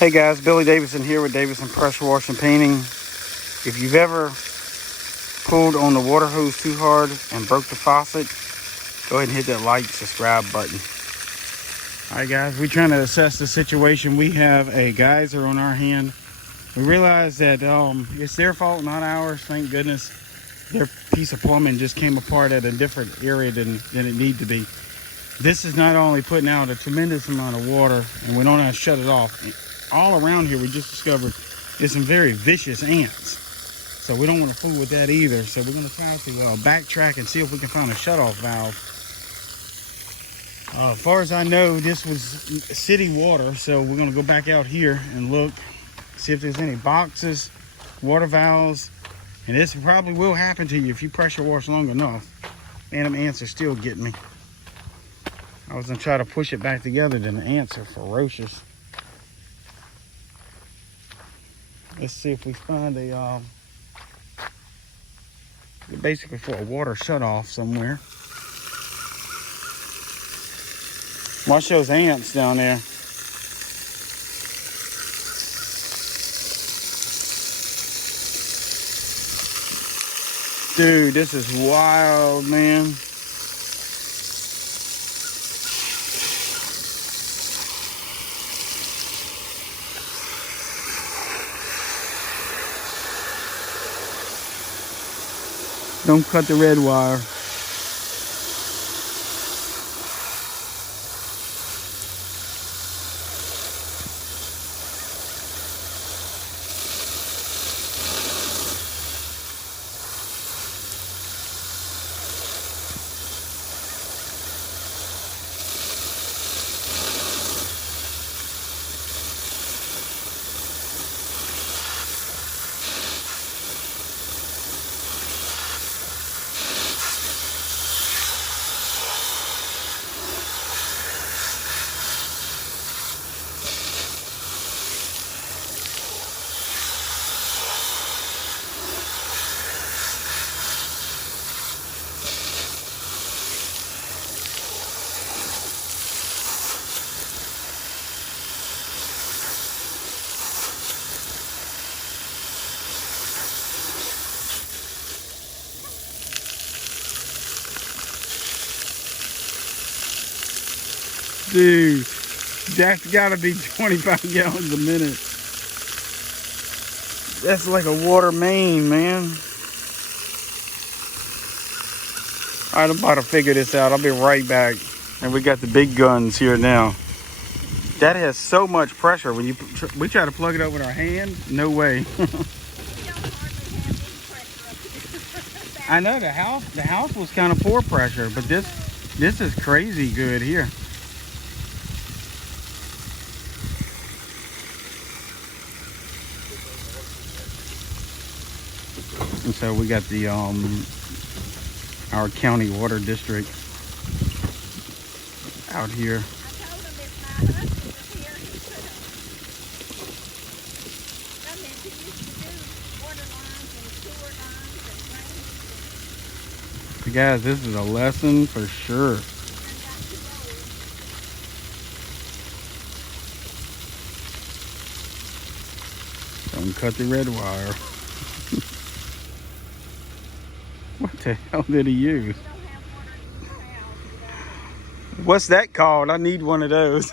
Hey guys, Billy Davison here with Davison Pressure Washing Painting. If you've ever pulled on the water hose too hard and broke the faucet, go ahead and hit that like, subscribe button. Alright guys, we're trying to assess the situation. We have a geyser on our hand. We realize that it's their fault, not ours. Thank goodness their piece of plumbing just came apart at a different area than it needed to be. This is not only putting out a tremendous amount of water, and we don't know how to shut it off. All around here, we just discovered there's some very vicious ants. So we don't want to fool with that either. So we're going to try to backtrack and see if we can find a shutoff valve. As far as I know, this was city water. So we're going to go back out here and look, see if there's any boxes, water valves. And this probably will happen to you if you pressure wash long enough. Man, them ants are still getting me. I was going to try to push it back together, then the ants are ferocious. Let's see if we find a, basically for a water shutoff somewhere. Watch those ants down there. Dude, this is wild, man. Don't cut the red wire. Dude, that's gotta be 25 gallons a minute. That's like a water main, man. All right, I'm about to figure this out. I'll be right back. And we got the big guns here now. That has so much pressure. When we try to plug it up with our hand, no way. I know the house was kind of poor pressure, but this is crazy good here. And so we got the our county water district out here. Guys, this is a lesson for sure. Don't cut the red wire. What the hell did he use? What's that called? I need one of those.